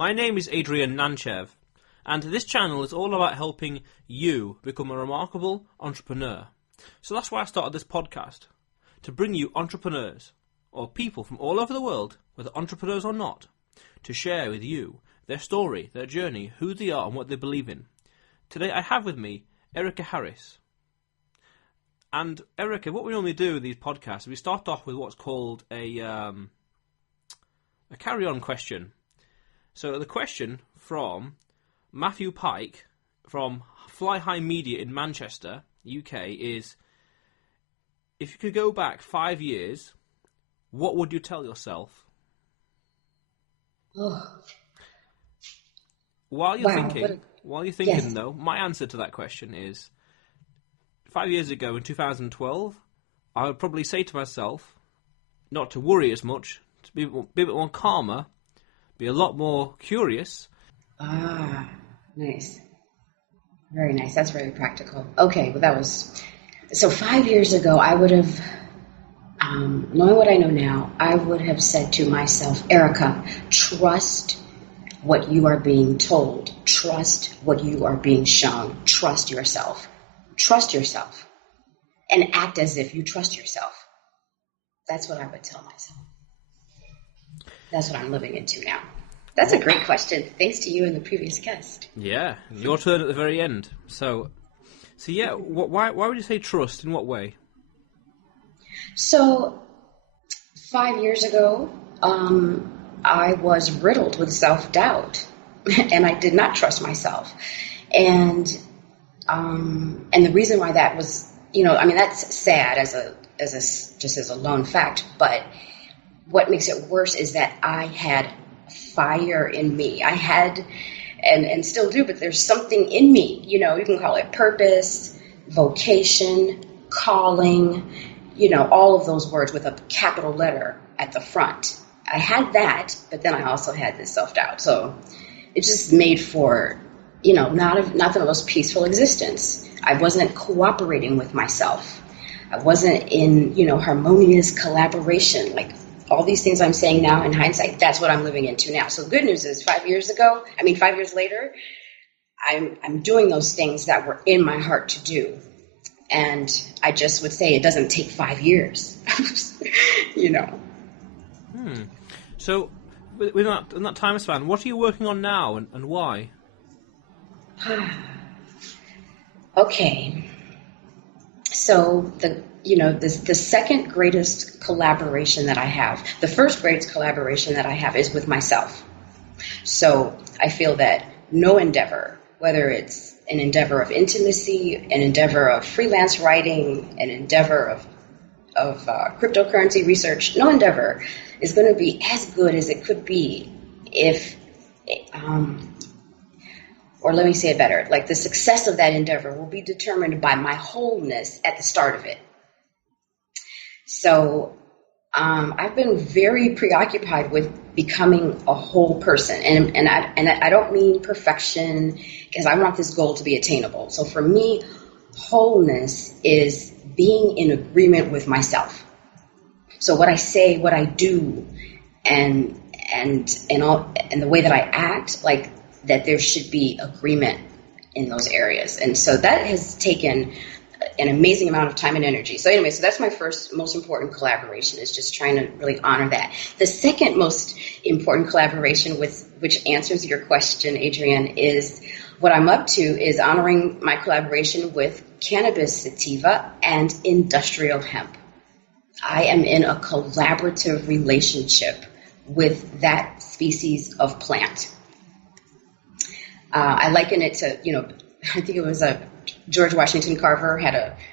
My name is Adrian Nantchev, and this channel is all about helping you become a remarkable entrepreneur. So that's why I started this podcast, to bring you entrepreneurs, or people from all over the world, whether entrepreneurs or not, to share with you their story, their journey, who they are and what they believe in. Today I have with me Erika Harris. And Erika, what we normally do in these podcasts is we start off with what's called a carry-on question. So the question from Matthew Pike from Fly High Media in Manchester, UK, is: if you could go back 5 years, what would you tell yourself? Oh. While you're thinking, Yes. though, my answer to that question is 5 years ago in 2012, I would probably say to myself not to worry as much, to be a bit more calmer, be a lot more curious. Ah, nice. Very nice. That's very practical. Okay, well so 5 years ago, I would have, knowing what I know now, I would have said to myself, Erika, trust what you are being told. Trust what you are being shown. Trust yourself. Trust yourself. And act as if you trust yourself. That's what I would tell myself. That's what I'm living into now. That's a great question. Thanks to you and the previous guest. Yeah, your turn at the very end. So yeah, why would you say trust? In what way? So 5 years ago, I was riddled with self-doubt, and I did not trust myself. And the reason why that was, that's sad as a lone fact, but what makes it worse is that I had fire in me. I had, and still do, but there's something in me, you can call it purpose, vocation, calling, all of those words with a capital letter at the front. I had that, but then I also had this self-doubt. So it just made for, not the most peaceful existence. I wasn't cooperating with myself. I wasn't in, harmonious collaboration. Like all these things I'm saying now in hindsight, that's what I'm living into now. So the good news is 5 years later, I'm doing those things that were in my heart to do. And I just would say it doesn't take 5 years, So, in that time span, what are you working on now, and why? Okay. So the second greatest collaboration that I have, the first greatest collaboration that I have is with myself. So I feel that no endeavor, whether it's an endeavor of intimacy, an endeavor of freelance writing, an endeavor of cryptocurrency research, no endeavor is going to be as good as it could be if, or let me say it better, like the success of that endeavor will be determined by my wholeness at the start of it. So I've been very preoccupied with becoming a whole person, and I don't mean perfection, because I want this goal to be attainable. So for me, wholeness is being in agreement with myself. So what I say, what I do, and the way that I act, like that there should be agreement in those areas. And so that has taken an amazing amount of time and energy. So anyway, so that's my first most important collaboration, is just trying to really honor that. The second most important collaboration, which answers your question, Adrian, is what I'm up to is honoring my collaboration with Cannabis sativa and industrial hemp. I am in a collaborative relationship with that species of plant. I liken it to, I think it was George Washington Carver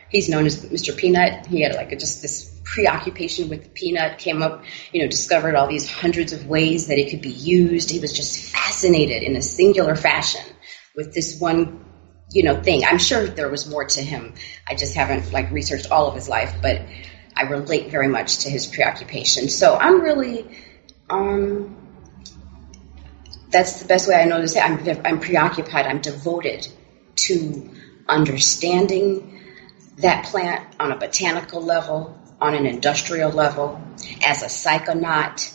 he's known as Mr. Peanut. He had just this preoccupation with the peanut, came up, discovered all these hundreds of ways that it could be used. He was just fascinated in a singular fashion with this one, thing. I'm sure there was more to him. I just haven't researched all of his life, but I relate very much to his preoccupation. So I'm really, that's the best way I know to say it. I'm preoccupied. I'm devoted to understanding that plant on a botanical level, on an industrial level, as a psychonaut.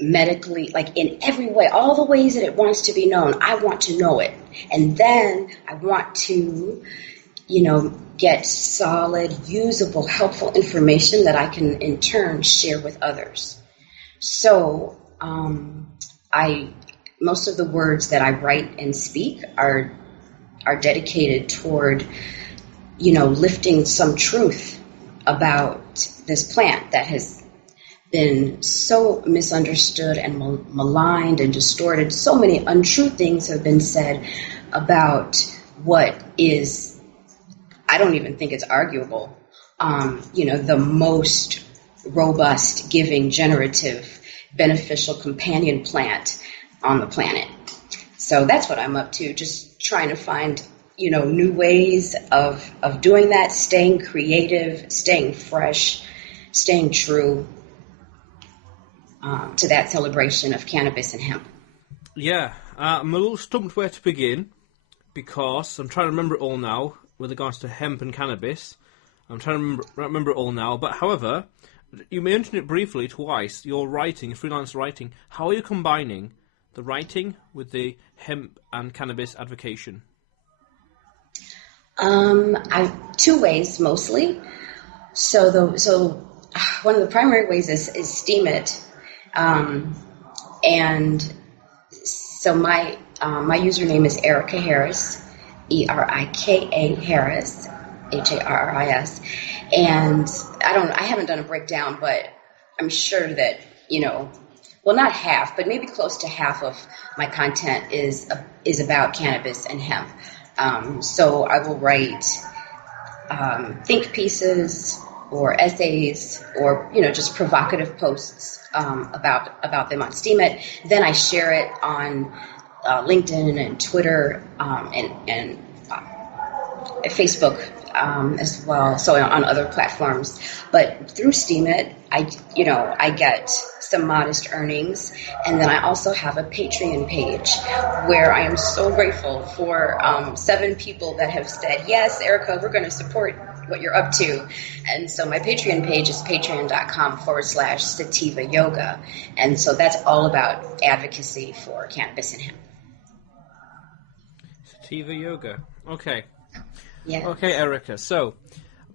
medically, like in every way, all the ways that it wants to be known. I want to know it. And then I want to, get solid, usable, helpful information that I can in turn share with others. So most of the words that I write and speak are dedicated toward, lifting some truth about this plant that has been so misunderstood and maligned and distorted. So many untrue things have been said about what is, I don't even think it's arguable, the most robust, giving, generative, beneficial companion plant on the planet. So that's what I'm up to, just trying to find, new ways of doing that, staying creative, staying fresh, staying true to that celebration of cannabis and hemp. Yeah, I'm a little stumped where to begin, because I'm trying to remember it all now with regards to hemp and cannabis. I'm trying to remember it all now, but however, you mentioned it briefly twice, your writing, freelance writing. How are you combining the writing with the hemp and cannabis advocation? Two ways mostly. So one of the primary ways is Steam It, and so my username is Erika Harris, Erika Harris, Harris, and I haven't done a breakdown, but I'm sure that not half, but maybe close to half of my content is about cannabis and hemp. So I will write think pieces or essays or just provocative posts about them on Steemit. Then I share it on LinkedIn and Twitter and Facebook as well, so on other platforms. But through Steemit, I get some modest earnings, and then I also have a Patreon page where I am so grateful for 7 people that have said, yes, Erika, we're going to support what you're up to. And so my Patreon page is patreon.com/sativa yoga, and so that's all about advocacy for cannabis and hemp. Sativa yoga. Okay. Yeah. Okay, Erika. So,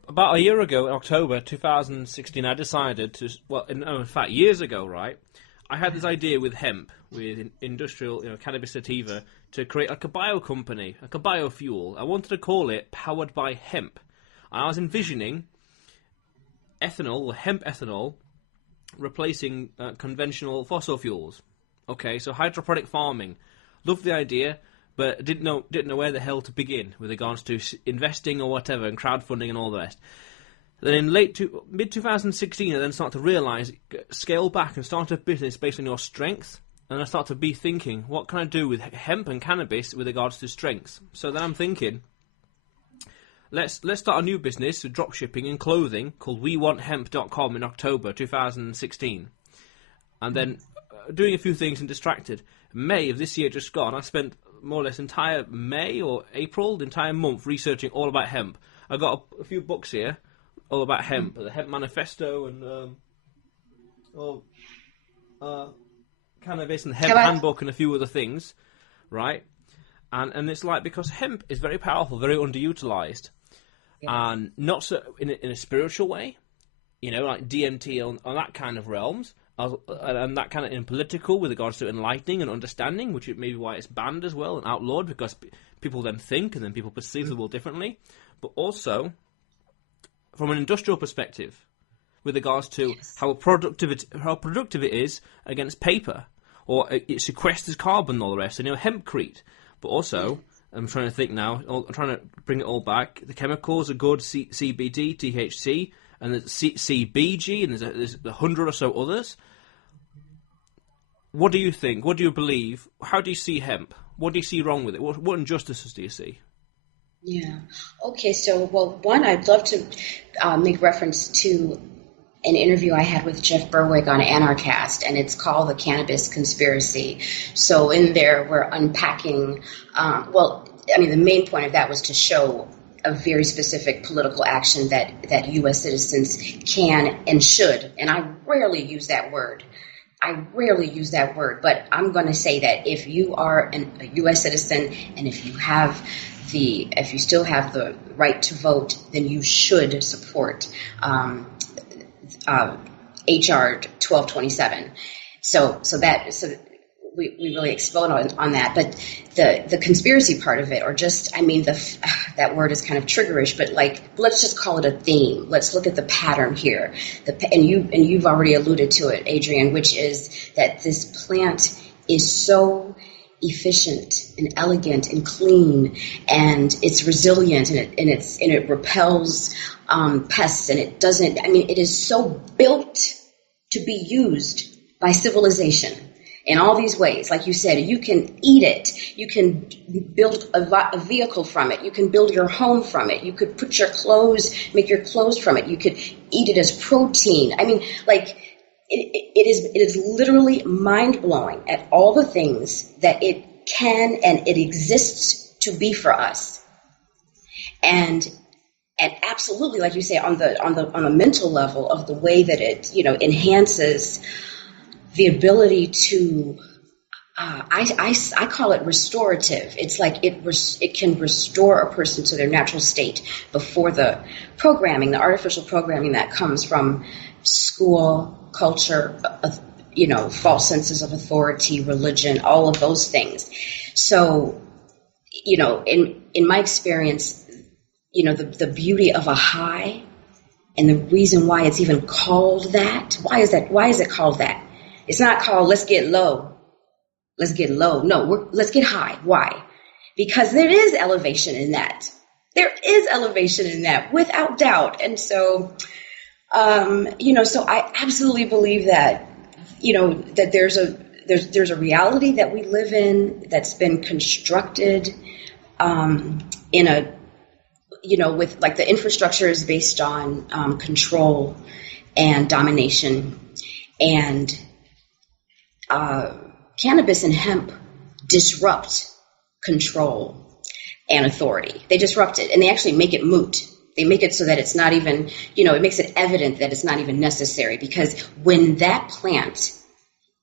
about a year ago, in October 2016, I decided to, in fact, years ago, right, I had this idea with hemp, with industrial, cannabis sativa, to create like a bio company, like a biofuel. I wanted to call it Powered by Hemp. And I was envisioning ethanol, or hemp ethanol, replacing conventional fossil fuels. Okay, so hydroponic farming. Loved the idea, but didn't know where the hell to begin with regards to investing or whatever, and crowdfunding and all the rest. Then in mid-2016, I then started to realise, scale back and start a business based on your strengths, and I start to be thinking, what can I do with hemp and cannabis with regards to strengths? So then I'm thinking, let's start a new business with dropshipping and clothing called WeWantHemp.com in October 2016. And then doing a few things and distracted. May of this year just gone, I spent more or less entire May or April, the entire month, researching all about hemp. I got a few books here, all about hemp, the Hemp Manifesto and Cannabis and Hemp Handbook and a few other things, right? And it's like, because hemp is very powerful, very underutilized, and not so in a spiritual way, like DMT on that kind of realms. And that kind of in political with regards to enlightening and understanding, which may be why it's banned as well and outlawed, because people then think and then people perceive the world differently. But also from an industrial perspective with regards to how productive it is against paper, or it sequesters carbon and all the rest, and hempcrete. But also, I'm trying to think now, I'm trying to bring it all back. The chemicals are good, CBD, THC, and there's CBG, and there's 100 or so others. What do you think? What do you believe? How do you see hemp? What do you see wrong with it? What injustices do you see? Yeah. Okay, so, one, I'd love to make reference to an interview I had with Jeff Berwick on Anarchast, and it's called The Cannabis Conspiracy. So in there, we're unpacking, the main point of that was to show a very specific political action that U.S. citizens can and should, and I rarely use that word, I rarely use that word, but I'm going to say that if you are a U.S. citizen and if you still have the right to vote, then you should support HR 1227. So we really explode on that. But the conspiracy part of it, or just, I mean, that word is kind of triggerish, but like, let's just call it a theme. Let's look at the pattern here. And you've already alluded to it, Adrian, which is that this plant is so efficient and elegant and clean, and it's resilient, and it repels pests, and it doesn't. I mean, it is so built to be used by civilization in all these ways. Like you said, you can eat it. You can build a vehicle from it. You can build your home from it. You could make your clothes from it. You could eat it as protein. I mean, like, it is literally mind-blowing at all the things that it can and it exists to be for us. And absolutely, like you say, on the mental level, of the way that it, enhances the ability to, I call it restorative. It's like it can restore a person to their natural state before the artificial programming that comes from school, culture, false senses of authority, religion, all of those things. So, in my experience, the beauty of a high, and the reason why it's even called that. Why is it called that? It's not called let's get low. Let's get low. No, let's get high. Why? Because there is elevation in that. There is elevation in that, without doubt. And so, so I absolutely believe that, that there's a reality that we live in that's been constructed in a, with, like, the infrastructure is based on control and domination, and cannabis and hemp disrupt control and authority. They disrupt it, and they actually make it moot. They make it so that it's not even, it makes it evident that it's not even necessary, because when that plant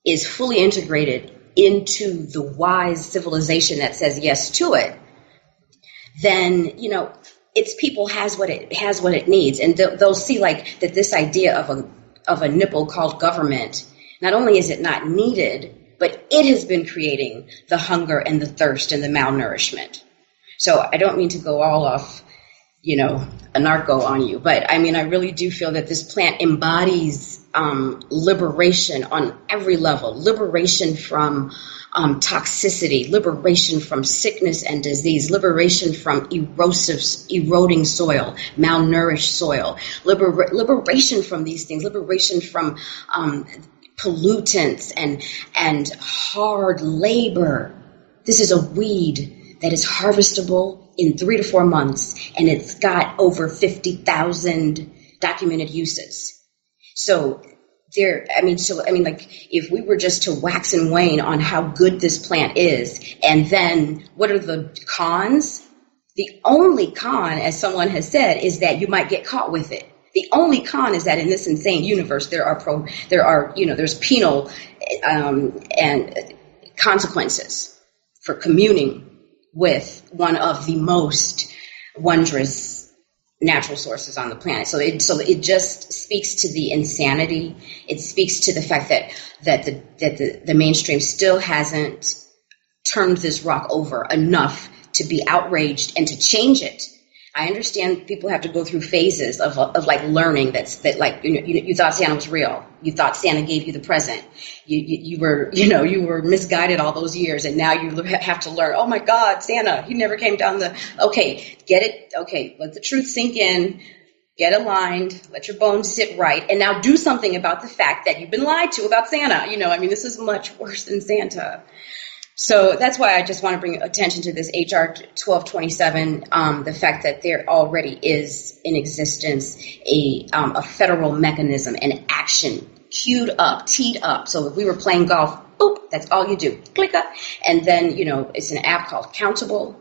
is fully integrated into the wise civilization that says yes to it, then, its people has what it needs. And they'll see, like, that this idea of a nipple called government, not only is it not needed, but it has been creating the hunger and the thirst and the malnourishment. So I don't mean to go all off, a narco on you, but I mean, I really do feel that this plant embodies liberation on every level, liberation from toxicity, liberation from sickness and disease, liberation from eroding soil, malnourished soil, liberation from these things, liberation from pollutants and hard labor. This is a weed that is harvestable in 3 to 4 months, and it's got over 50,000 documented uses. So like, if we were just to wax and wane on how good this plant is, and then what are the cons? The only con, as someone has said, is that you might get caught with it. The only con is that in this insane universe, there's penal and consequences for communing with one of the most wondrous natural sources on the planet. So it just speaks to the insanity. It speaks to the fact that the mainstream still hasn't turned this rock over enough to be outraged and to change it. I understand people have to go through phases of like learning you thought Santa was real. You thought Santa gave you the present. You were misguided all those years, and now you have to learn. Oh my God, Santa, he never came down okay, get it. Okay, let the truth sink in. Get aligned. Let your bones sit right, and now do something about the fact that you've been lied to about Santa. This is much worse than Santa. So that's why I just want to bring attention to this HR 1227, the fact that there already is in existence a federal mechanism, an action teed up. So if we were playing golf, boop, that's all you do, click up. And then, it's an app called Countable.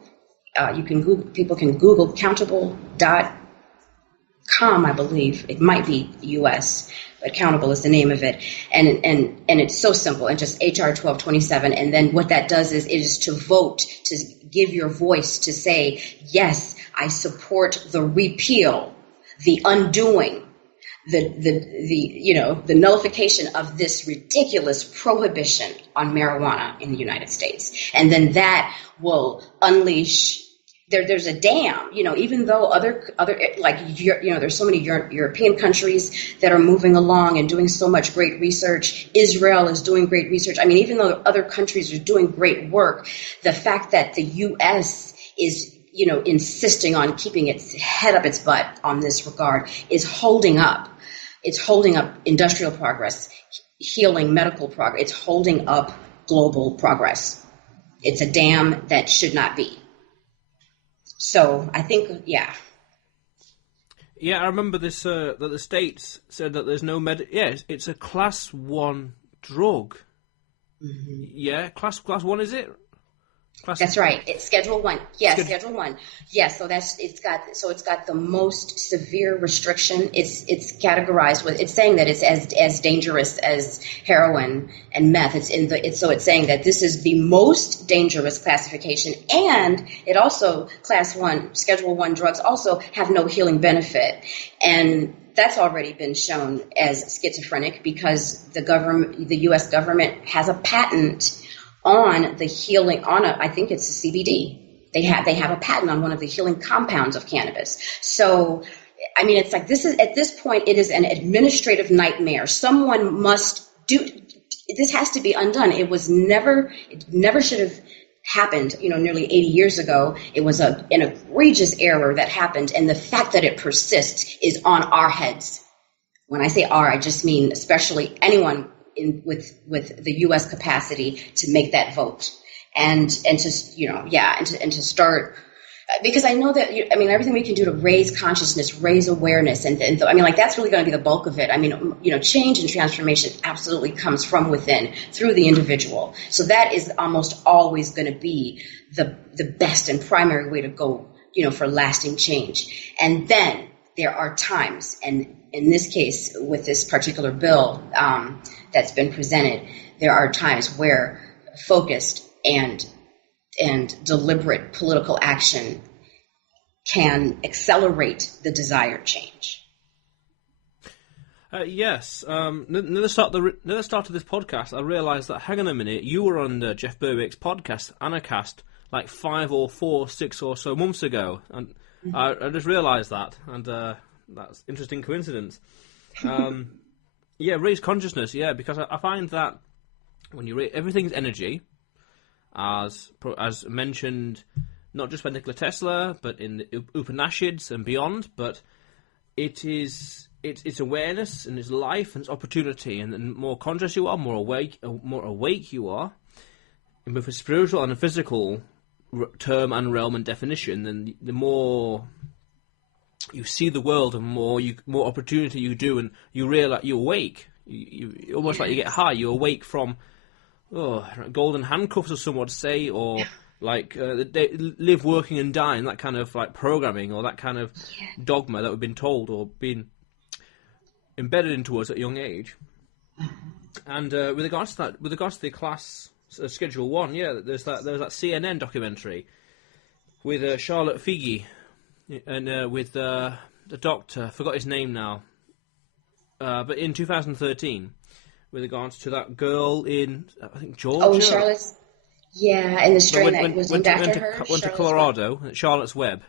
People can Google countable.com, I believe. It might be US. Accountable is the name of it. And it's so simple, and just HR 1227. And then what that does is it is to vote, to give your voice, to say, yes, I support the repeal, the undoing, the nullification of this ridiculous prohibition on marijuana in the United States. And then that will unleash, there's a dam, even though other there's so many European countries that are moving along and doing so much great research. Israel is doing great research. I mean, even though other countries are doing great work, the fact that the U.S. is insisting on keeping its head up its butt on this regard is holding up. It's holding up industrial progress, healing medical progress. It's holding up global progress. It's a dam that should not be. So I think, yeah. Yeah, I remember this, that the States said that there's no it's a class 1 drug. Mm-hmm. Yeah, class 1, is it? That's right. It's Schedule 1. Yes, Schedule 1. Yes, so it's got the most severe restriction. It's categorized with. It's saying that it's as dangerous as heroin and meth. It's saying that this is the most dangerous classification, and it also Class 1 Schedule 1 drugs also have no healing benefit, and that's already been shown as schizophrenic because the U.S. government has a patent on the healing, I think it's the CBD. They have a patent on one of the healing compounds of cannabis. So, I mean, it's like at this point, it is an administrative nightmare. Someone must this has to be undone. It never should have happened, nearly 80 years ago. It was an egregious error that happened. And the fact that it persists is on our heads. When I say our, I just mean especially anyone with the U.S. capacity to make that vote and to start, because I know that everything we can do to raise consciousness, raise awareness, and that's really going to be the bulk of it. Change and transformation absolutely comes from within through the individual. So that is almost always going to be the best and primary way to go, for lasting change. And then there are times, and in this case, with this particular bill that's been presented, there are times where focused and deliberate political action can accelerate the desired change. Yes. Near the start of this podcast, I realised that, hang on a minute, you were on Jeff Berwick's podcast, Anacast, like 5 or 4, 6 or so months ago, and I just realised that, and that's interesting coincidence. Raise consciousness, because I find that when you everything's energy, as mentioned, not just by Nikola Tesla, but in the Upanishads and beyond, but it's awareness and it's life and it's opportunity, and the more conscious you are, more awake you are, in both a spiritual and a physical term and realm and definition, then the more you see the world and more opportunity you do, and you realize you awake. You almost like you get high. You awake from golden handcuffs, as some would say, or like live, working, and dying. That kind of like programming or that kind of dogma that we've been told or been embedded into us at a young age. And with regards to the class Schedule 1, there's that CNN documentary with Charlotte Figi. And with the doctor, I forgot his name now, but in 2013, with regards to that girl in, I think, Georgia. Oh, Charlotte's, and the strain that was named after her. Went to Colorado, Charlotte's Web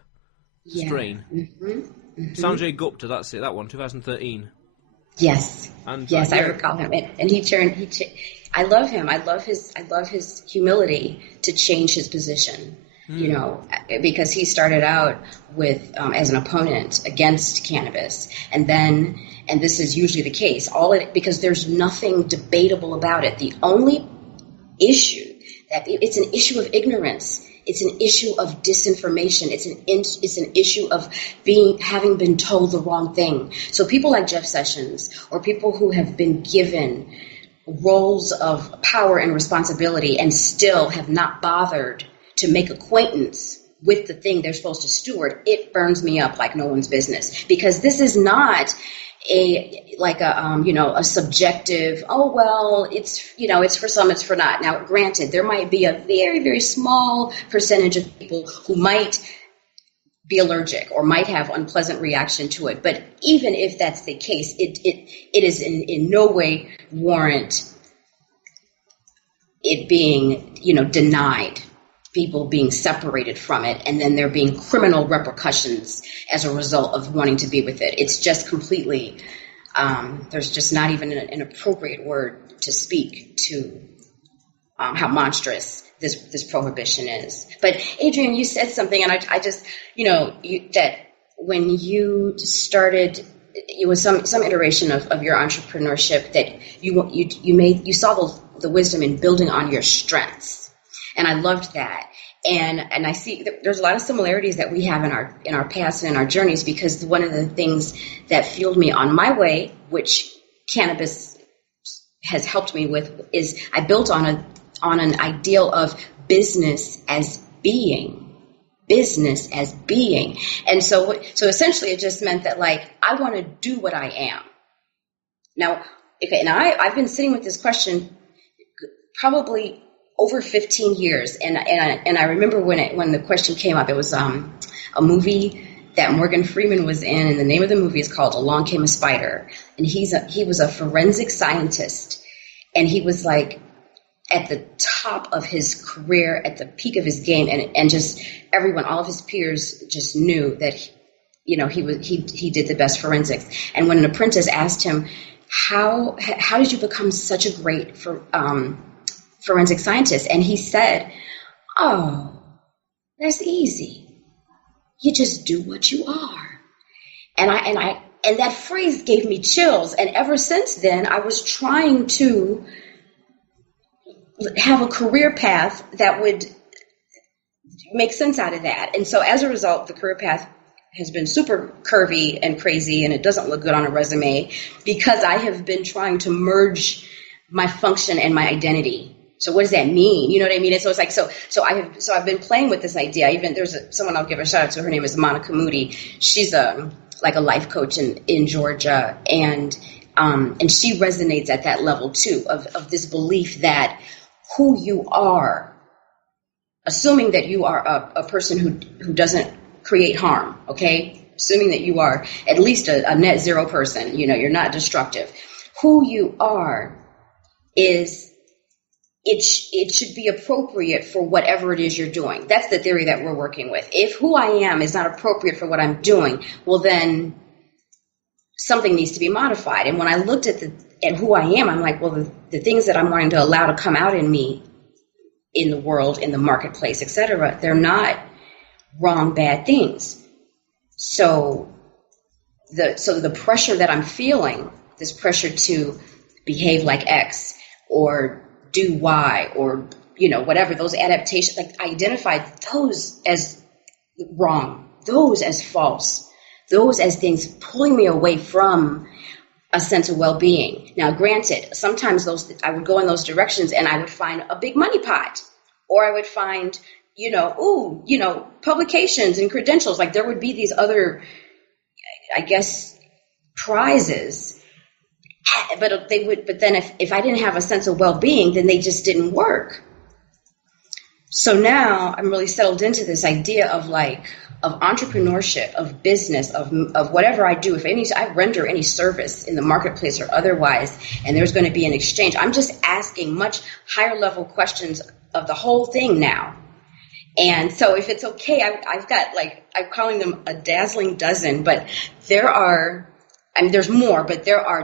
strain. Mm-hmm. Sanjay Gupta, that's it, that one, 2013. Yes, and, I recall him, and he turned. I love him. I love his humility to change his position. Because he started out with as an opponent against cannabis, and this is usually the case. Because there's nothing debatable about it. The only issue it's an issue of ignorance. It's an issue of disinformation. It's an issue of having been told the wrong thing. So people like Jeff Sessions, or people who have been given roles of power and responsibility and still have not bothered to make acquaintance with the thing they're supposed to steward, it burns me up like no one's business. Because this is not, a subjective, oh well, it's for some, it's for not. Now granted, there might be a very, very small percentage of people who might be allergic or might have unpleasant reaction to it, but even if that's the case, it is in no way warrant it being denied, people being separated from it, and then there being criminal repercussions as a result of wanting to be with it. It's just completely, there's just not even an appropriate word to speak to how monstrous this prohibition is. But Adrian, you said something, and I just, that when you started, it was some iteration of your entrepreneurship that you saw the wisdom in building on your strengths, and I loved that. And I see there's a lot of similarities that we have in our past and in our journeys, because one of the things that fueled me on my way, which cannabis has helped me with, is I built on an ideal of business as being. And so essentially it just meant that, like, I want to do what I am. Now, I've been sitting with this question probably over 15 years. And I remember when the question came up, it was a movie that Morgan Freeman was in, and the name of the movie is called Along Came a Spider. And he was a forensic scientist, and he was like at the top of his career, at the peak of his game, and just everyone, all of his peers just knew that he did the best forensics. And when an apprentice asked him, how did you become such a great forensic scientist? And he said, oh, that's easy. You just do what you are. And that phrase gave me chills. And ever since then, I was trying to have a career path that would make sense out of that. And so as a result, the career path has been super curvy and crazy, and it doesn't look good on a resume, because I have been trying to merge my function and my identity. So what does that mean? You know what I mean? And so it's like, so I've been playing with this idea. Even there's someone I'll give a shout out to. Her name is Monica Moody. She's like a life coach in Georgia, and she resonates at that level too, of this belief that who you are, assuming that you are a person who doesn't create harm, okay? Assuming that you are at least a net zero person, you're not destructive. Who you are it should be appropriate for whatever it is you're doing. That's the theory that we're working with. If who I am is not appropriate for what I'm doing, well, then something needs to be modified. And when I looked at who I am, I'm like, well, the things that I'm wanting to allow to come out in me, in the world, in the marketplace, etc., they're not wrong, bad things. So the pressure that I'm feeling, this pressure to behave like X or do Y, or whatever, those adaptations, like I identified those as wrong, those as false, those as things pulling me away from a sense of well-being. Now, granted, sometimes I would go in those directions and I would find a big money pot, or I would find, publications and credentials. Like there would be these other, I guess, prizes. But then if I didn't have a sense of well-being, then they just didn't work. So now I'm really settled into this idea of entrepreneurship, of business, of whatever I do. If I render any service in the marketplace or otherwise, and there's going to be an exchange, I'm just asking much higher level questions of the whole thing now. And so if it's okay, I've got, I'm calling them a dazzling dozen, but there's more, but there are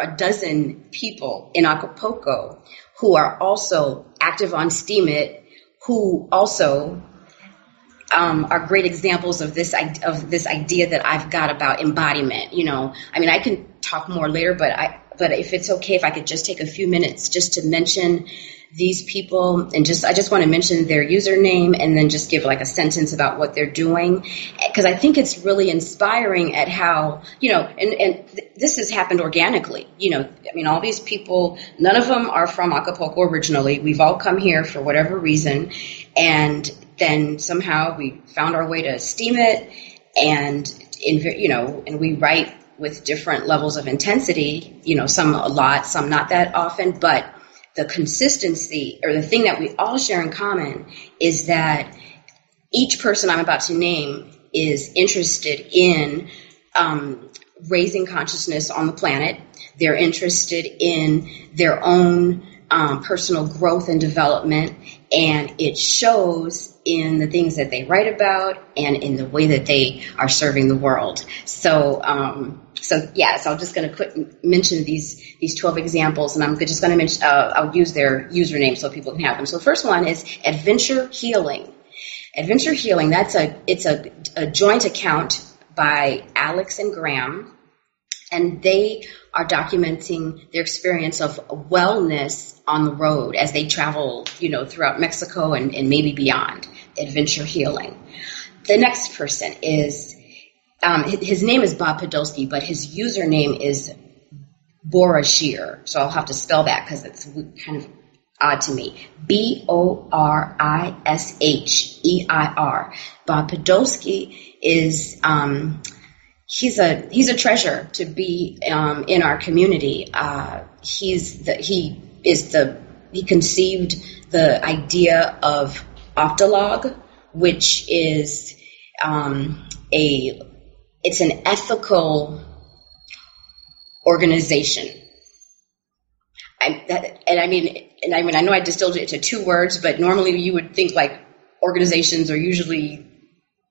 a dozen people in Acapulco who are also active on Steam It, who also are great examples of this idea that I've got about embodiment. I can talk more later, but if it's okay, if I could just take a few minutes just to mention these people, and I just want to mention their username and then just give a sentence about what they're doing, because I think it's really inspiring at how, and this has happened organically. All these people, none of them are from Acapulco originally. We've all come here for whatever reason, and then somehow we found our way to Steam It, and we write with different levels of intensity, some a lot, some not that often, but the consistency, or the thing that we all share in common, is that each person I'm about to name is interested in raising consciousness on the planet. They're interested in their own personal growth and development, and it shows in the things that they write about and in the way that they are serving the world. So I'm just going to mention these 12 examples, and I'm just going to mention. I'll use their username so people can have them. So the first one is Adventure Healing. Adventure Healing. It's a joint account by Alex and Graham, and they are documenting their experience of wellness on the road as they travel, throughout Mexico and maybe beyond. Adventure Healing. The next person is, his name is Bob Podolsky, but his username is Borashir. So I'll have to spell that because it's kind of odd to me. Borisheir. Bob Podolsky is he's a treasure to be in our community. He conceived the idea of Optolog, which is it's an ethical organization. I know I distilled it to 2 words, but normally you would think like organizations are usually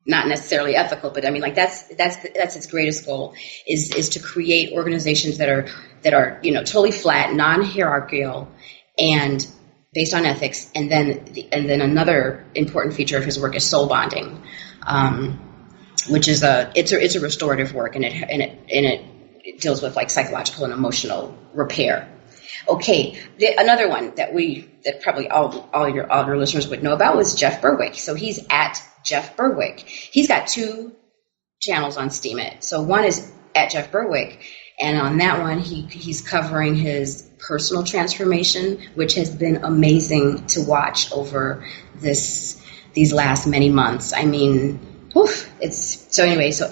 not necessarily ethical, but that's its greatest goal is to create organizations that are totally flat, non-hierarchical, and based on ethics. And then another important feature of his work is soul bonding, which is it's a restorative work, and it deals with like psychological and emotional repair. Okay, another one that probably all your listeners would know about was Jeff Berwick. So he's at Jeff Berwick. He's got 2 channels on Steemit. So one is at Jeff Berwick, and on that one he's covering his personal transformation, which has been amazing to watch over these last many months. So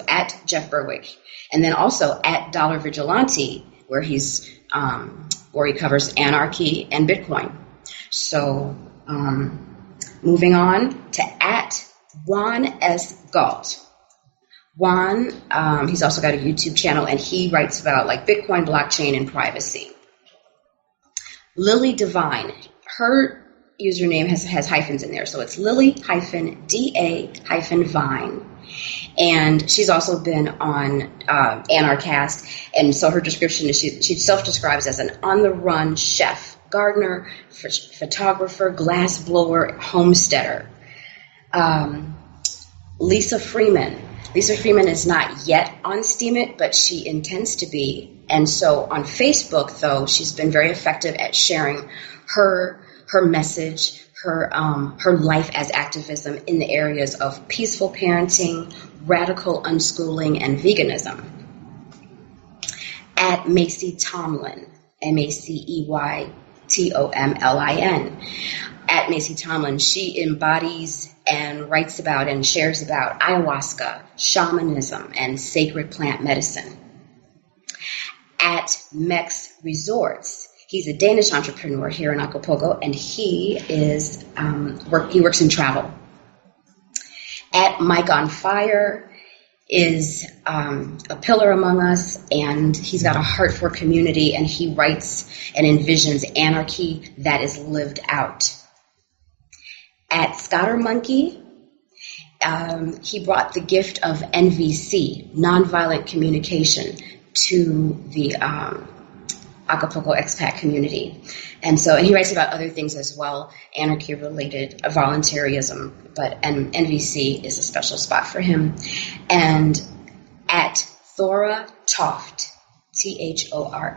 at Jeff Berwick, and then also at Dollar Vigilante, where he covers anarchy and Bitcoin. So moving on to at Juan S. Galt. Juan, he's also got a YouTube channel, and he writes about like Bitcoin, blockchain, and privacy. Lily Divine, her username has hyphens in there, so it's Lily-DA-Vine. And she's also been on Anarchast, and so her description is she self-describes as an on-the-run chef, gardener, photographer, glass blower, homesteader. Lisa Freeman. Lisa Freeman is not yet on Steemit, but she intends to be. And so on Facebook, though, she's been very effective at sharing her message, her life as activism in the areas of peaceful parenting, radical unschooling, and veganism. At Macy Tomlin, MACEYTOMLIN. At Macy Tomlin, she embodies and writes about and shares about ayahuasca, shamanism, and sacred plant medicine. At Mex Resorts, he's a Danish entrepreneur here in Acapulco, and he works in travel. At Mike on Fire is a pillar among us, and he's got a heart for community, and he writes and envisions anarchy that is lived out. At Scotter Monkey, he brought the gift of NVC, nonviolent communication, to the Acapulco expat community. And he writes about other things as well, anarchy-related, voluntarism, and NVC is a special spot for him. And at Thora Toft, THORA-TOFT,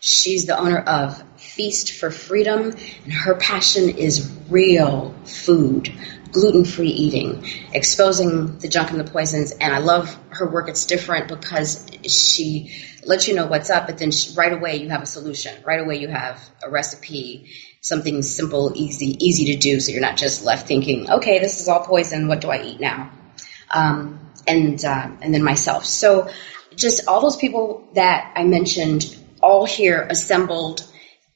she's the owner of Feast for Freedom, and her passion is real food, gluten-free eating, exposing the junk and the poisons. And I love her work. It's different because she lets you know what's up, but then right away you have a solution. Right away you have a recipe, something simple, easy to do, so you're not just left thinking, okay, this is all poison, what do I eat now? and then myself. So just all those people that I mentioned, all here assembled,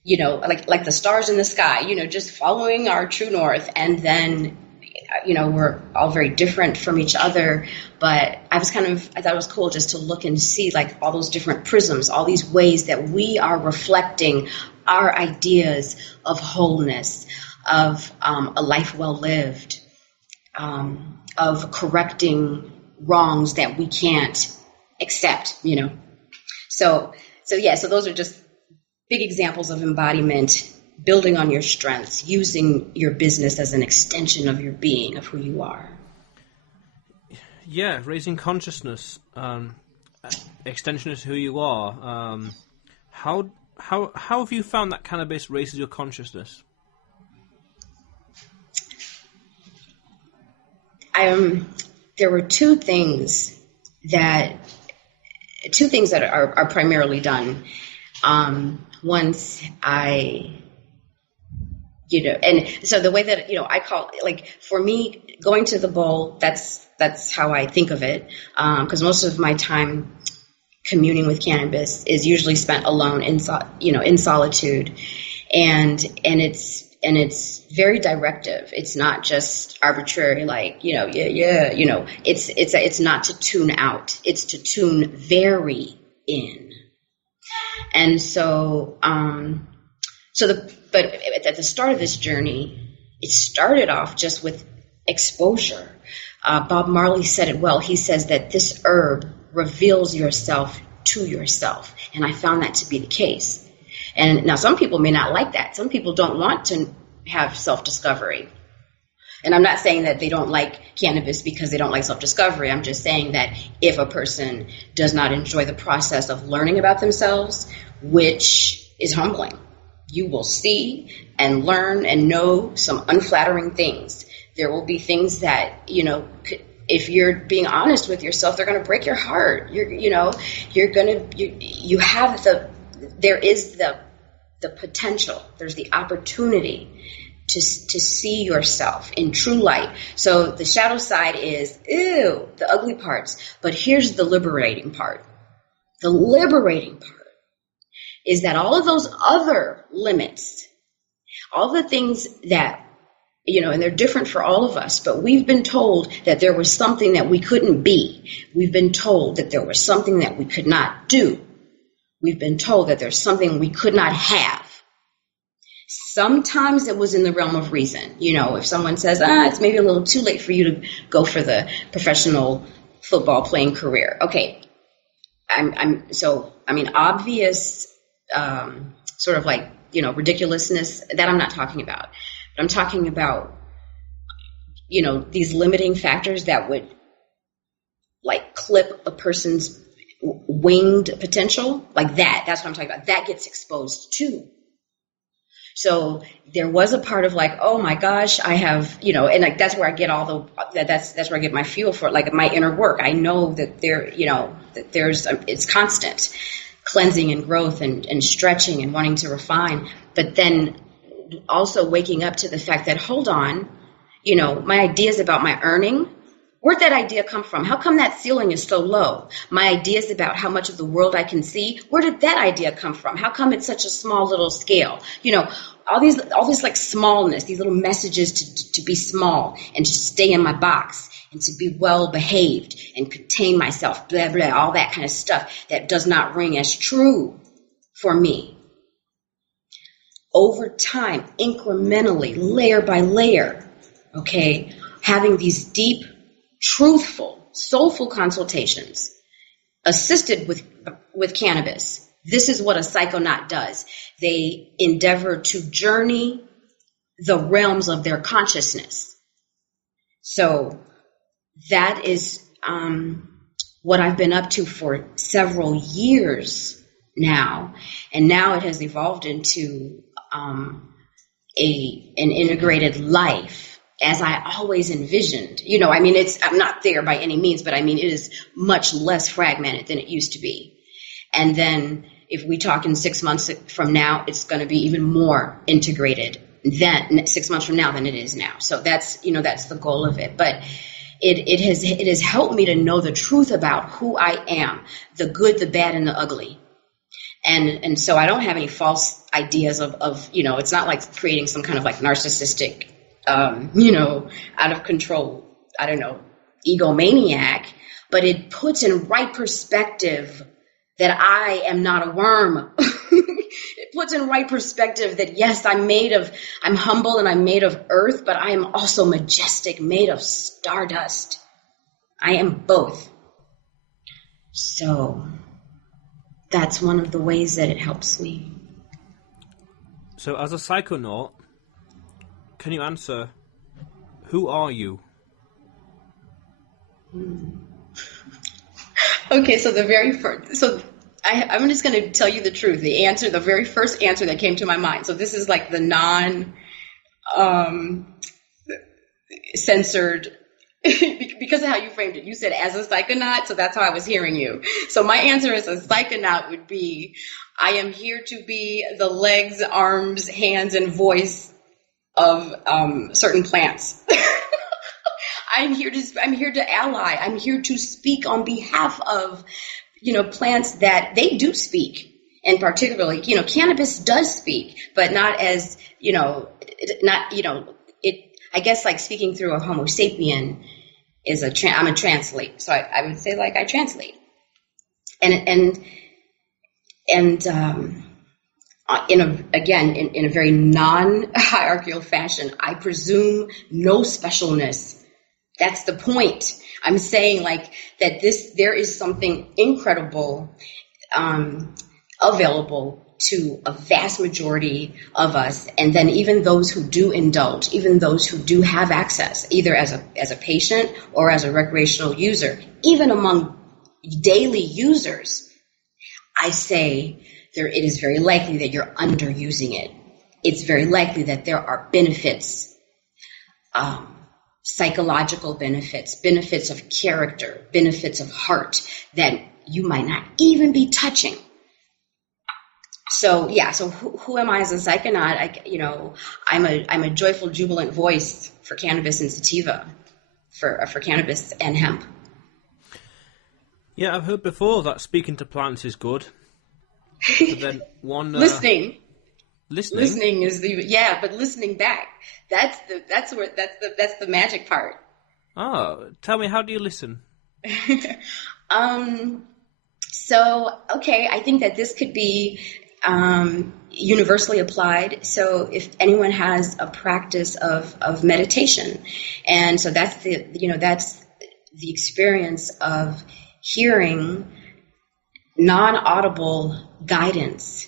like the stars in the sky, just following our true north. And then, we're all very different from each other, but I thought it was cool just to look and see like all those different prisms, all these ways that we are reflecting our ideas of wholeness, of a life well lived, of correcting wrongs that we can't accept, So those are just big examples of embodiment, building on your strengths, using your business as an extension of your being, of who you are. Yeah, raising consciousness, extension of who you are. How have you found that cannabis raises your consciousness? There were two things that are primarily done. Once I, and so the way that, I call, like, for me, going to the bowl, that's how I think of it. Because most of my time communing with cannabis is usually spent alone in solitude. And it's very directive. It's not just arbitrary, like, it's not to tune out. It's to tune very in. And so, but at the start of this journey, it started off just with exposure. Bob Marley said it well. He says that this herb reveals yourself to yourself. And I found that to be the case. And now some people may not like that. Some people don't want to have self-discovery. And I'm not saying that they don't like cannabis because they don't like self-discovery. I'm just saying that if a person does not enjoy the process of learning about themselves, which is humbling, you will see and learn and know some unflattering things. There will be things that, if you're being honest with yourself, they're going to break your heart. There is the potential, there's the opportunity to see yourself in true light. So the shadow side is, the ugly parts. But here's the liberating part. The liberating part is that all of those other limits, all the things that, and they're different for all of us, but we've been told that there was something that we couldn't be. We've been told that there was something that we could not do. We've been told that there's something we could not have. Sometimes it was in the realm of reason. If someone says, it's maybe a little too late for you to go for the professional football playing career. Okay. Obvious, sort of like, ridiculousness, that I'm not talking about. But I'm talking about, these limiting factors that would like clip a person's winged potential, like that. That's what I'm talking about. That gets exposed too. So there was a part of like, oh my gosh, I have, and like that's where I get that's where I get my fuel for like my inner work. I know that it's constant cleansing and growth and stretching and wanting to refine, but then also waking up to the fact that, hold on, my ideas about my earning, where'd that idea come from? How come that ceiling is so low? My ideas about how much of the world I can see, where did that idea come from? How come it's such a small little scale? All these like smallness, these little messages to be small and to stay in my box and to be well behaved and contain myself, blah, blah, all that kind of stuff that does not ring as true for me. Over time, incrementally, layer by layer, okay, having these deep, truthful, soulful consultations assisted with cannabis. This is what a psychonaut does. They endeavor to journey the realms of their consciousness. So that is what I've been up to for several years now. And now it has evolved into an integrated life, as I always envisioned. I'm not there by any means, but it is much less fragmented than it used to be. And then if we talk in 6 months from now, it's going to be even more integrated than 6 months from now than it is now. So that's the goal of it. But, it has helped me to know the truth about who I am, the good, the bad, and the ugly. And so I don't have any false ideas of, it's not like creating some kind of like narcissistic, out of control, I don't know, egomaniac, but it puts in right perspective that I am not a worm. It puts in right perspective that yes, I'm humble and I'm made of earth, but I am also majestic, made of stardust. I am both. So that's one of the ways that it helps me. So as a psychonaut, can you answer, who are you? Okay, so I'm just going to tell you the truth. The very first answer that came to my mind. So this is like the censored because of how you framed it. You said as a psychonaut, so that's how I was hearing you. So my answer as a psychonaut would be, I am here to be the legs, arms, hands, and voice of certain plants. I'm here to ally. I'm here to speak on behalf of, plants that they do speak. And particularly, cannabis does speak, but not as, I guess like speaking through a Homo sapien is I'm a translate. So I would say like I translate. In a very non-hierarchical fashion, I presume no specialness. That's the point. I'm saying like that there is something incredible available to a vast majority of us, and then even those who do indulge, even those who do have access, either as a patient or as a recreational user, even among daily users, I say it is very likely that you're underusing it. It's very likely that there are benefits, psychological benefits of character, benefits of heart that you might not even be touching. So yeah, so who am I as a psychonaut? I'm a joyful, jubilant voice for cannabis and sativa, for cannabis and hemp. Yeah, I've heard before that speaking to plants is good, but then listening is but listening back, that's the magic part. Oh, tell me, how do you listen? So okay, I think that this could be universally applied. So if anyone has a practice of meditation, and so that's the experience of hearing non-audible guidance,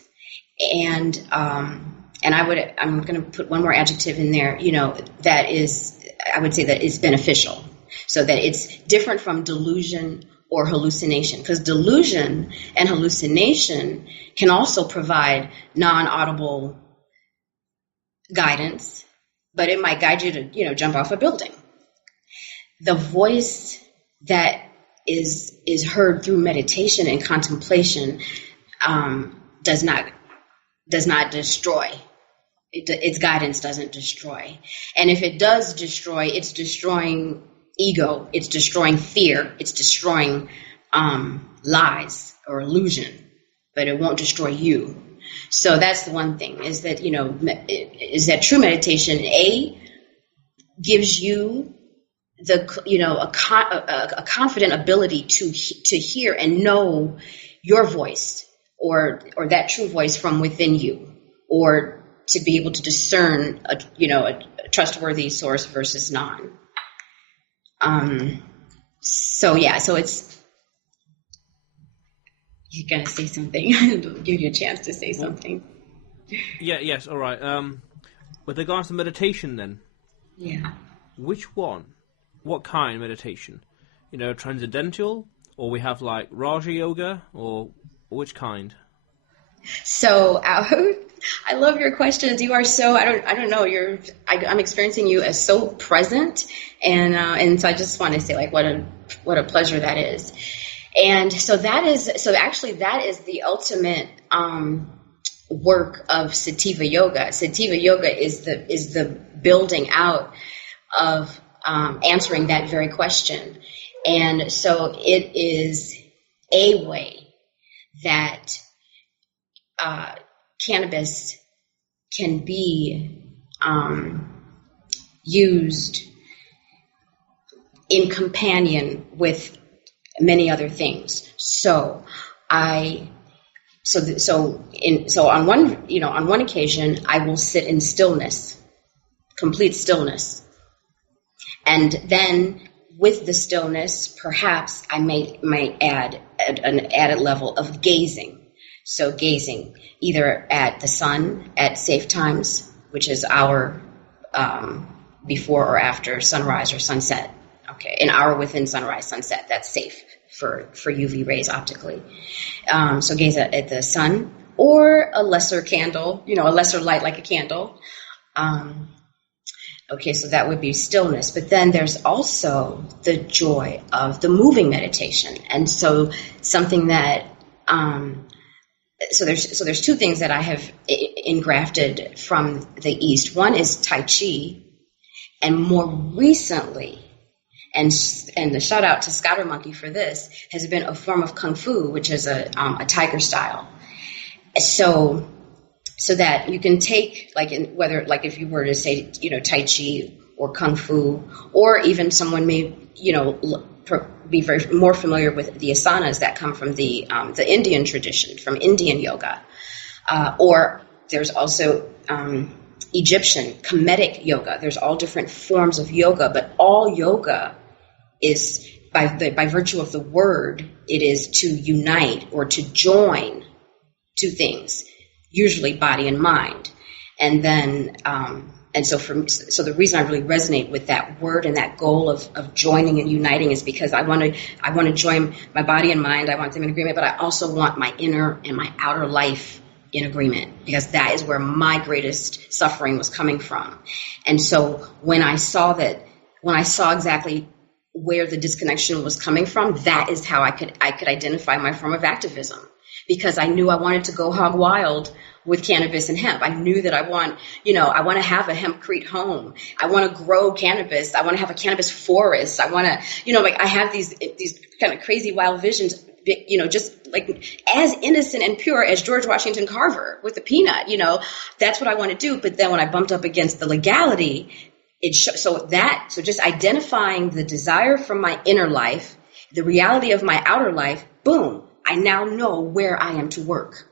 and I'm going to put one more adjective in there, I would say that is beneficial, so that it's different from delusion or hallucination, because delusion and hallucination can also provide non-audible guidance, but it might guide you to, jump off a building. The voice that is heard through meditation and contemplation does not destroy. Its guidance doesn't destroy. And if it does destroy, it's destroying ego, it's destroying fear, it's destroying lies or illusion, but it won't destroy you. So that's the one thing, is that true meditation gives you a confident ability to hear and know your voice, or that true voice from within you, or to be able to discern a trustworthy source versus non. So it's, you're going to say something. I'll give you a chance to say something. Yes, all right. With regards to meditation then. Yeah. Which one? What kind of meditation? Transcendental, or we have like Raja Yoga, or which kind? So I love your questions. You are so, I don't know, I'm experiencing you as so present. And so I just want to say like, what a pleasure that is. And so that is the ultimate, work of sativa yoga. Sativa yoga is the building out of answering that very question. And so it is a way that cannabis can be used in companion with many other things. So on one occasion, I will sit in stillness, complete stillness, and then with the stillness, perhaps I might add an added level of gazing. So gazing either at the sun at safe times, which is our before or after sunrise or sunset. Okay, an hour within sunrise, sunset. That's safe for UV rays optically. So gaze at the sun or a lesser candle, a lesser light like a candle. Okay, so that would be stillness. But then there's also the joy of the moving meditation. And so something that, so there's two things that I have engrafted from the East. One is Tai Chi, and more recently, and the shout out to Scatter Monkey for this, has been a form of Kung Fu, which is a tiger style. So that you can take, if you were to say, Tai Chi or Kung Fu, or even someone may, be very more familiar with the asanas that come from the Indian tradition, from Indian yoga, or there's also Egyptian Kemetic yoga. There's all different forms of yoga, but all yoga is by virtue of the word, it is to unite or to join two things, usually body and mind. And then, so the reason I really resonate with that word and that goal of joining and uniting is because I want to join my body and mind. I want them in agreement, but I also want my inner and my outer life in agreement, because that is where my greatest suffering was coming from. And so when I saw exactly where the disconnection was coming from, that is how I could identify my form of activism, because I knew I wanted to go hog wild with cannabis and hemp. I knew that I want to have a hempcrete home. I want to grow cannabis. I want to have a cannabis forest. I want to, I have these kind of crazy wild visions, just like as innocent and pure as George Washington Carver with the peanut, that's what I want to do. But then when I bumped up against the legality, so just identifying the desire from my inner life, the reality of my outer life, boom, I now know where I am to work.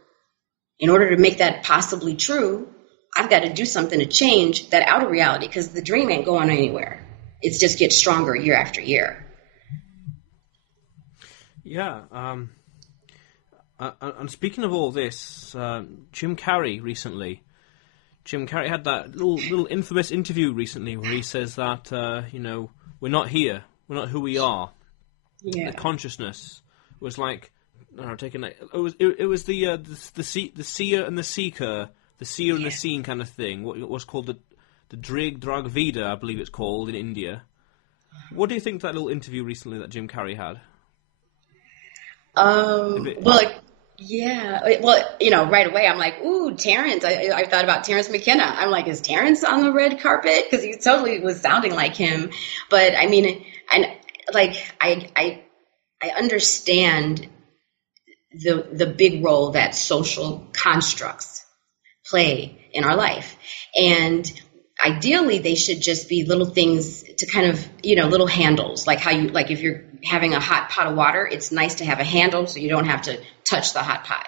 In order to make that possibly true, I've got to do something to change that outer reality, because the dream ain't going anywhere. It just gets stronger year after year. Yeah. And speaking of all this, Jim Carrey had that little infamous interview recently where he says that, we're not here. We're not who we are. Yeah. The consciousness was like, it was the seer and the seeker, the seer and the seen kind of thing. What was called the Drig Drag Vida, I believe it's called in India. What do you think of that little interview recently that Jim Carrey had? Right away I'm like, ooh, Terrence. I thought about Terrence McKenna. I'm like, is Terrence on the red carpet? Because he totally was sounding like him. But I mean, I understand the big role that social constructs play in our life. And ideally they should just be little things to kind of, little handles, like if you're having a hot pot of water, it's nice to have a handle so you don't have to touch the hot pot.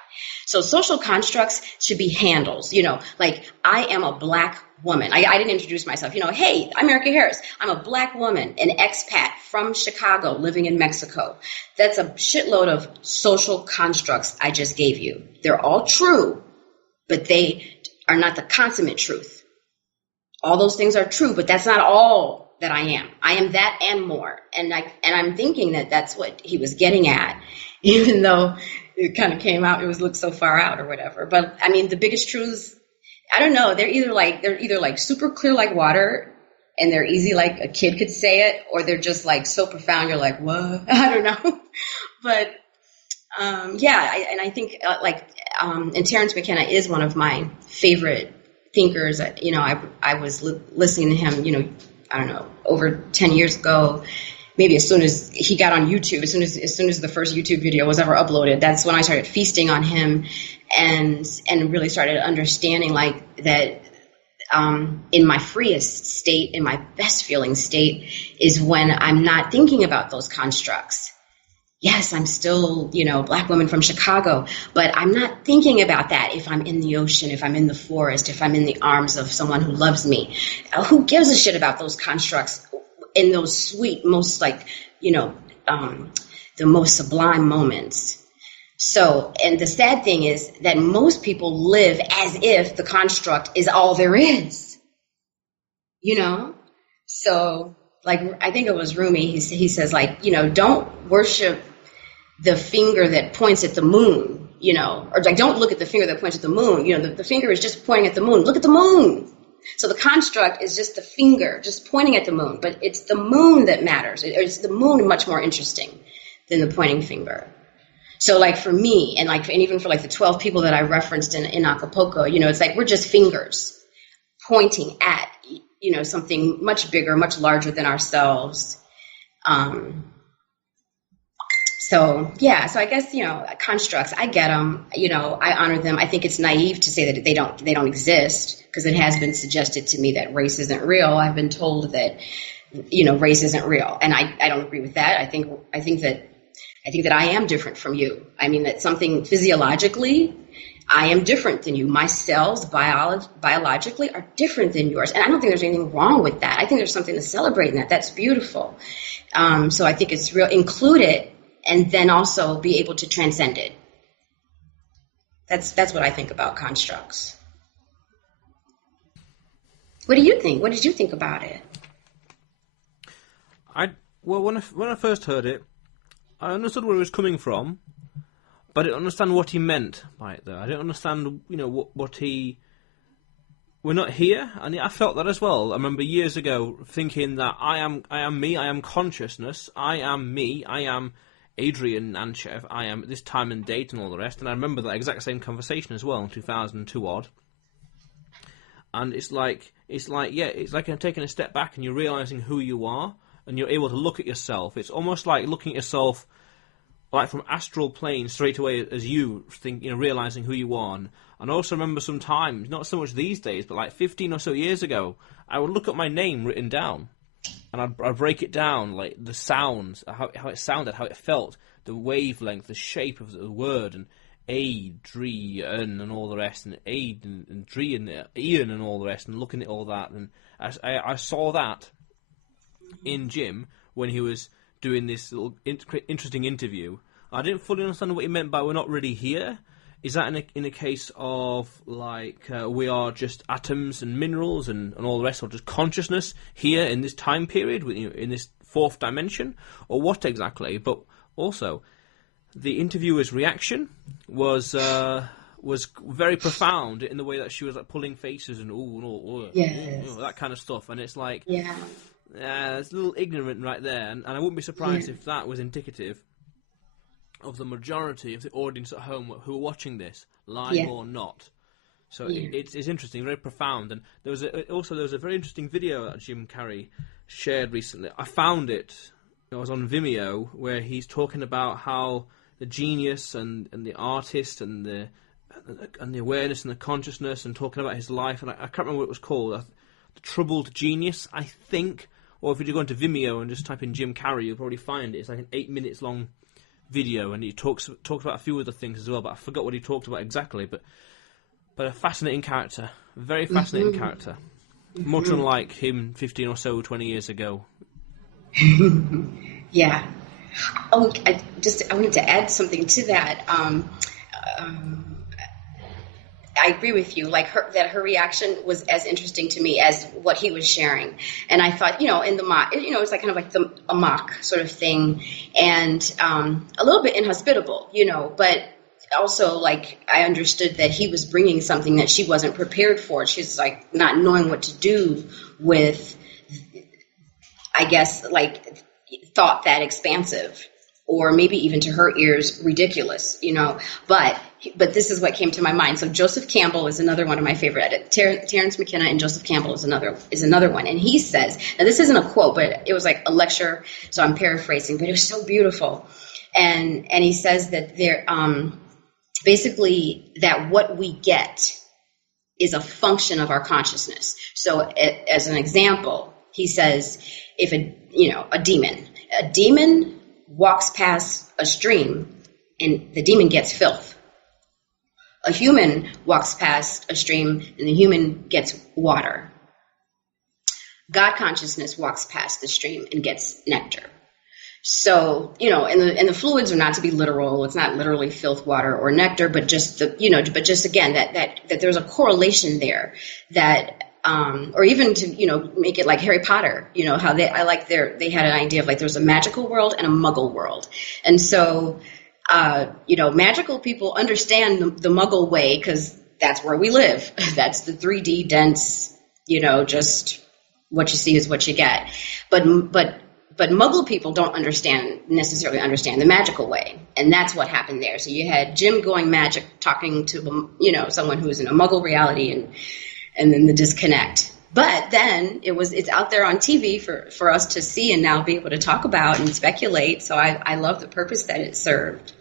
So social constructs should be handles, like I am a Black woman. I didn't introduce myself, hey, I'm Erika Harris. I'm a Black woman, an expat from Chicago living in Mexico. That's a shitload of social constructs I just gave you. They're all true, but they are not the consummate truth. All those things are true, but that's not all that I am. I am that and more. And I'm thinking that that's what he was getting at, even though it kind of came out, looked so far out or whatever. But I mean, the biggest truths, I don't know. They're either like super clear like water, and they're easy like a kid could say it, or they're just like so profound you're like, what? I don't know. But I think and Terrence McKenna is one of my favorite thinkers. I was listening to him, I don't know, over 10 years ago, maybe as soon as he got on YouTube, as soon as the first YouTube video was ever uploaded, that's when I started feasting on him and really started understanding like that. In my freest state, in my best feeling state, is when I'm not thinking about those constructs. Yes, I'm still, Black woman from Chicago, but I'm not thinking about that if I'm in the ocean, if I'm in the forest, if I'm in the arms of someone who loves me. Who gives a shit about those constructs in those sweet, most the most sublime moments? So, and the sad thing is that most people live as if the construct is all there is, So, like, I think it was Rumi, he says, like, don't worship the finger that points at the moon, or like, don't look at the finger that points at the moon. The finger is just pointing at the moon. Look at the moon. So the construct is just the finger, just pointing at the moon, but it's the moon that matters. It's the moon much more interesting than the pointing finger. So like for me, and even for like the 12 people that I referenced in Acapulco, it's like we're just fingers pointing at, something much bigger, much larger than ourselves. So I guess, constructs, I get them, I honor them. I think it's naive to say that they don't exist, because it has been suggested to me that race isn't real. I've been told that, race isn't real. And I don't agree with that. I think that I am different from you. I mean, that something physiologically, I am different than you. My cells biologically are different than yours. And I don't think there's anything wrong with that. I think there's something to celebrate in that. That's beautiful. So I think it's real, include it, and then also be able to transcend it. That's what I think about constructs. What do you think? What did you think about it? When I first heard it, I understood where he was coming from, but I didn't understand what he meant by it, though. I didn't understand, what he... We're not here, and I felt that as well. I remember years ago thinking that I am me, I am consciousness, I am me, I am Adrian Nantchev, I am this time and date and all the rest, and I remember that exact same conversation as well in 2002 odd. And it's like you're taking a step back and you're realising who you are, and you're able to look at yourself. It's almost like looking at yourself like from astral plane straight away as you think, realising who you are. And I also remember sometimes, not so much these days, but like 15 or so years ago, I would look at my name written down, and I'd break it down, like the sounds, how it sounded, how it felt, the wavelength, the shape of the word, and Adrian and all the rest, and Aid and Dre and Ian and all the rest, and looking at all that. And I saw that in Jim when he was doing this little interesting interview. I didn't fully understand what he meant by "we're not really here." Is that in a case of like we are just atoms and minerals and all the rest, or just consciousness here in this time period, in this fourth dimension, or what exactly? But also, the interviewer's reaction was very profound in the way that she was like pulling faces and yes. That kind of stuff, and it's like it's a little ignorant right there, and I wouldn't be surprised if that was indicative of the majority of the audience at home who are watching this, live or not. So it's interesting, very profound. And there was a very interesting video that Jim Carrey shared recently. I found it. It was on Vimeo, where he's talking about how the genius and the artist and the awareness and the consciousness, and talking about his life. And I can't remember what it was called. The Troubled Genius, I think. Or if you go into Vimeo and just type in Jim Carrey, you'll probably find it. It's like an 8 minutes long video, and he talks about a few other things as well, but I forgot what he talked about exactly. But a fascinating character, a very fascinating character, much unlike him 15 or so 20 years ago. Yeah. Oh, I wanted to add something to that. I agree with you. Like her reaction was as interesting to me as what he was sharing. And I thought, in the mock, it's like kind of like a mock sort of thing, and a little bit inhospitable, but also like I understood that he was bringing something that she wasn't prepared for. She's like not knowing what to do with, I guess, like thought that expansive or maybe even to her ears, ridiculous, but this is what came to my mind. So Joseph Campbell is another one of my favorite. Terrence McKenna and Joseph Campbell is another one. And he says, now this isn't a quote, but it was like a lecture, so I'm paraphrasing, but it was so beautiful. And he says that there, basically that what we get is a function of our consciousness. So as an example, he says, if a demon walks past a stream and the demon gets filth. A human walks past a stream and the human gets water. God consciousness walks past the stream and gets nectar. So, and the fluids are not to be literal. It's not literally filth, water, or nectar, but just again, that there's a correlation there that, or even to, make it like Harry Potter, how they had an idea of like, there's a magical world and a muggle world. And so, magical people understand the muggle way because that's where we live. That's the 3D dense, just what you see is what you get. But Muggle people don't necessarily understand the magical way. And that's what happened there. So you had Jim going magic, talking to, someone who's in a Muggle reality and then the disconnect. But then it's out there on TV for us to see and now be able to talk about and speculate. So I love the purpose that it served.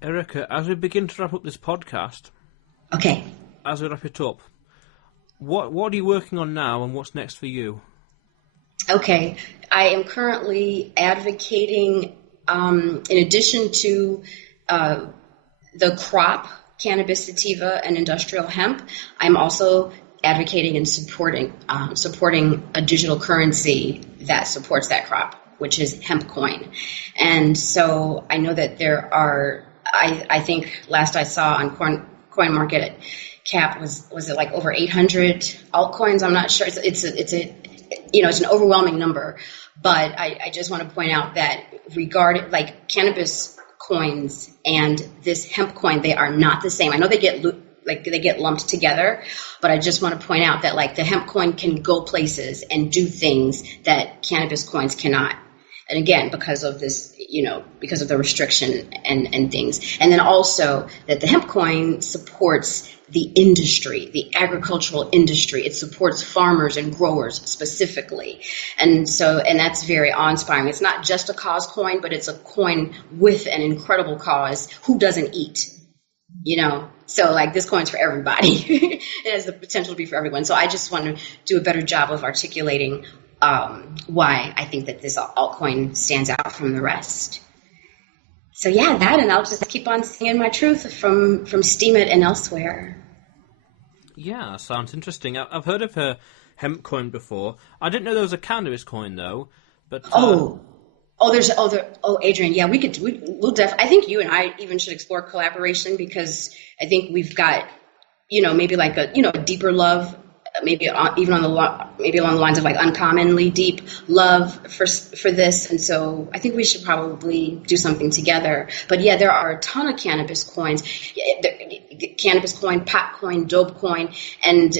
Erika, as we begin to wrap up this podcast. Okay. As we wrap it up, what are you working on now and what's next for you? Okay, I am currently advocating, in addition to the crop, cannabis sativa, and industrial hemp, I'm also advocating and supporting a digital currency that supports that crop, which is hemp coin. And so I know that there are, I think last I saw on Coin Market Cap was it like over 800 altcoins? I'm not sure. It's an overwhelming number, but I just want to point out that regarding like cannabis coins and this hemp coin, they are not the same. I know they get lumped together, but I just want to point out that like the hemp coin can go places and do things that cannabis coins cannot. And again, because of this, because of the restriction and things. And then also that the hemp coin supports the industry, the agricultural industry. It supports farmers and growers specifically. And that's very awe-inspiring. It's not just a cause coin, but it's a coin with an incredible cause. Who doesn't eat? So like this coin's for everybody. It has the potential to be for everyone. So I just want to do a better job of articulating why I think that this altcoin stands out from the rest. So yeah, that, and I'll just keep on singing my truth from Steam It and elsewhere. Yeah, sounds interesting. I've heard of a hemp coin before. I didn't know there was a cannabis coin though. But Adrian, yeah, we'll I think you and I even should explore collaboration because I think we've got, maybe like a deeper love. Maybe even along the lines of like uncommonly deep love for this, and so I think we should probably do something together. But yeah, there are a ton of cannabis coins, cannabis coin, pot coin, dope coin, and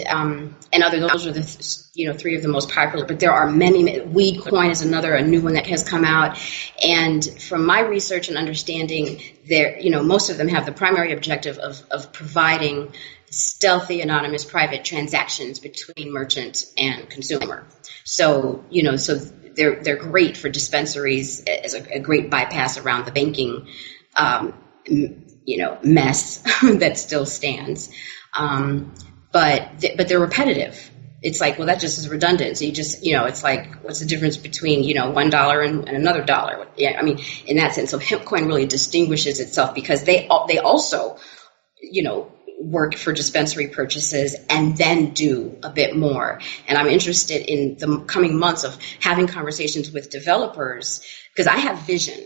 other. Those are the three of the most popular. But there are many. Weed coin is a new one that has come out, and from my research and understanding, most of them have the primary objective of providing stealthy, anonymous, private transactions between merchant and consumer. So, so they're great for dispensaries as a great bypass around the banking, mess that still stands. But they're repetitive. It's like, well, that just is redundant. So you just, it's like, what's the difference between, $1 and another dollar? Yeah, I mean, in that sense, so hemp coin really distinguishes itself because they also, work for dispensary purchases and then do a bit more. And I'm interested in the coming months of having conversations with developers because I have vision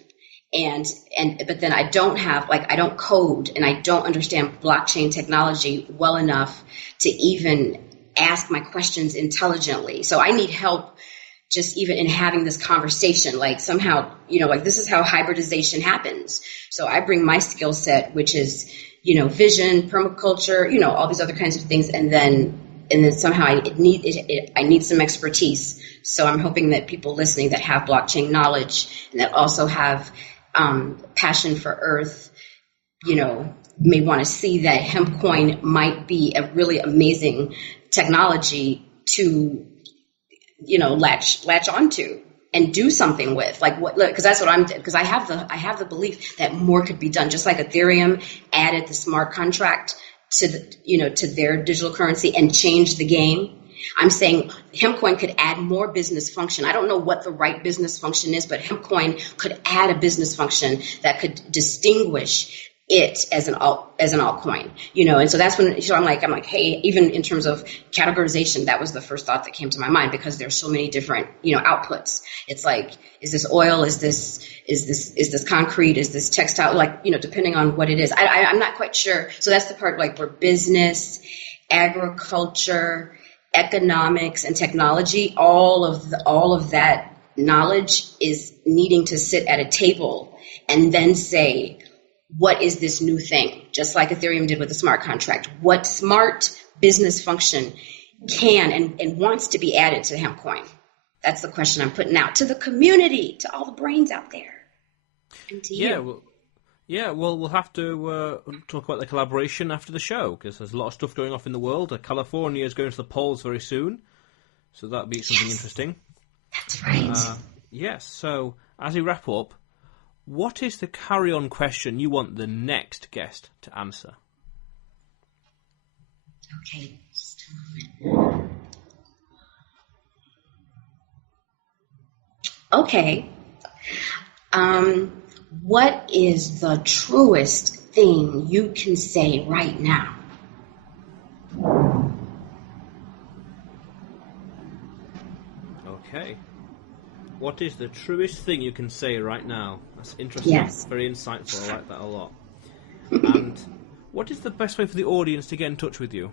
but then I don't code and I don't understand blockchain technology well enough to even ask my questions intelligently. So I need help just even in having this conversation, like somehow, this is how hybridization happens. So I bring my skill set, which is vision, permaculture, all these other kinds of things. And then then somehow I need some expertise. So I'm hoping that people listening that have blockchain knowledge and that also have passion for Earth, may want to see that hemp coin might be a really amazing technology to, latch onto and do something with, like what, because that's what because I have the belief that more could be done, just like Ethereum added the smart contract to to their digital currency and changed the game. I'm saying Hempcoin could add more business function. I don't know what the right business function is, but Hempcoin could add a business function that could distinguish it as an altcoin, and so that's when I'm like, hey, even in terms of categorization, that was the first thought that came to my mind, because there's so many different, outputs. It's like, is this oil? Is this concrete? Is this textile? Like, depending on what it is, I'm not quite sure. So that's the part like where business, agriculture, economics, and technology, all of that knowledge is needing to sit at a table and then say, what is this new thing? Just like Ethereum did with the smart contract. What smart business function can and wants to be added to Hempcoin? That's the question I'm putting out to the community, to all the brains out there. And to you. Well, we'll have to talk about the collaboration after the show, because there's a lot of stuff going off in the world. California is going to the polls very soon, so that'll be something interesting. That's right. Yes, so as we wrap up, what is the carry-on question you want the next guest to answer? Okay, just a moment. Okay. What is the truest thing you can say right now? Okay. What is the truest thing you can say right now? That's interesting. Yes. Very insightful. I like that a lot. And what is the best way for the audience to get in touch with you?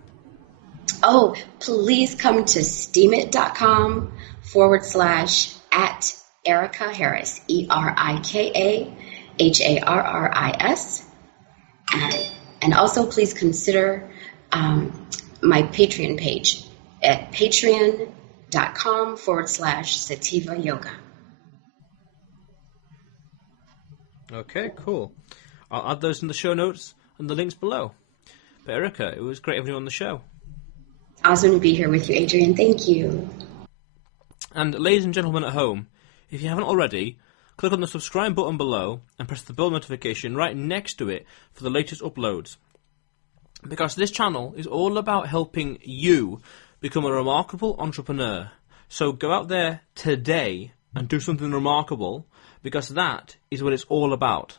Oh, please come to steemit.com /@ Erika Harris, ErikaHarris. And also please consider my Patreon page at patreon.com /Sativa Yoga. Okay, cool. I'll add those in the show notes and the links below. But Erika, it was great having you on the show. Awesome to be here with you, Adrian. Thank you. And ladies and gentlemen at home, if you haven't already, click on the subscribe button below and press the bell notification right next to it for the latest uploads. Because this channel is all about helping you become a remarkable entrepreneur. So go out there today and do something remarkable, because that is what it's all about.